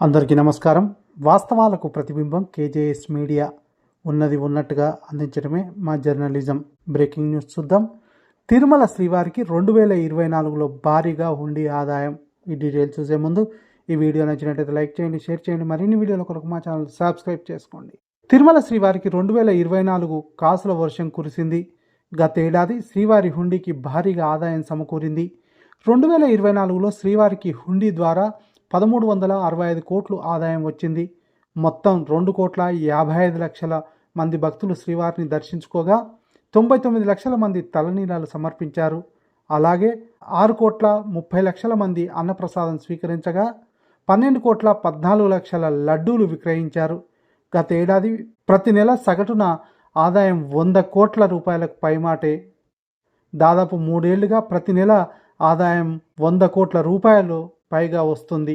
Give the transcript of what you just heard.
అందరికీ నమస్కారం. వాస్తవాలకు ప్రతిబింబం కేజేఎస్ మీడియా ఉన్నది ఉన్నట్టుగా అందించడమే మా జర్నలిజం. బ్రేకింగ్ న్యూస్ చూద్దాం. తిరుమల శ్రీవారికి రెండు వేల ఇరవై నాలుగులో భారీగా హుండీ ఆదాయం. ఈ డీటెయిల్స్ చూసే ముందు ఈ వీడియో నచ్చినట్లయితే లైక్ చేయండి షేర్ చేయండి మరిన్ని వీడియోల కొరకు మా ఛానల్ సబ్స్క్రైబ్ చేసుకోండి. తిరుమల శ్రీవారికి రెండు వేల ఇరవై నాలుగు కాసుల వర్షం కురిసింది. గతేడాది శ్రీవారి హుండీకి భారీగా ఆదాయం సమకూరింది. రెండు వేల ఇరవై నాలుగులో శ్రీవారికి హుండీ ద్వారా పదమూడు వందల అరవై ఐదు కోట్లు ఆదాయం వచ్చింది. మొత్తం రెండు కోట్ల యాభై ఐదు లక్షల మంది భక్తులు శ్రీవారిని దర్శించుకోగా తొంభై తొమ్మిది లక్షల మంది తలనీలాలు సమర్పించారు. అలాగే ఆరు కోట్ల ముప్పై లక్షల మంది అన్నప్రసాదం స్వీకరించగా పన్నెండు కోట్ల పద్నాలుగు లక్షల లడ్డూలు విక్రయించారు. గత ఏడాది ప్రతి నెల సగటున ఆదాయం వంద కోట్ల రూపాయలకు పైమాటే. దాదాపు మూడేళ్ళుగా ప్రతి నెల ఆదాయం వంద కోట్ల రూపాయలు పైగా వస్తుంది.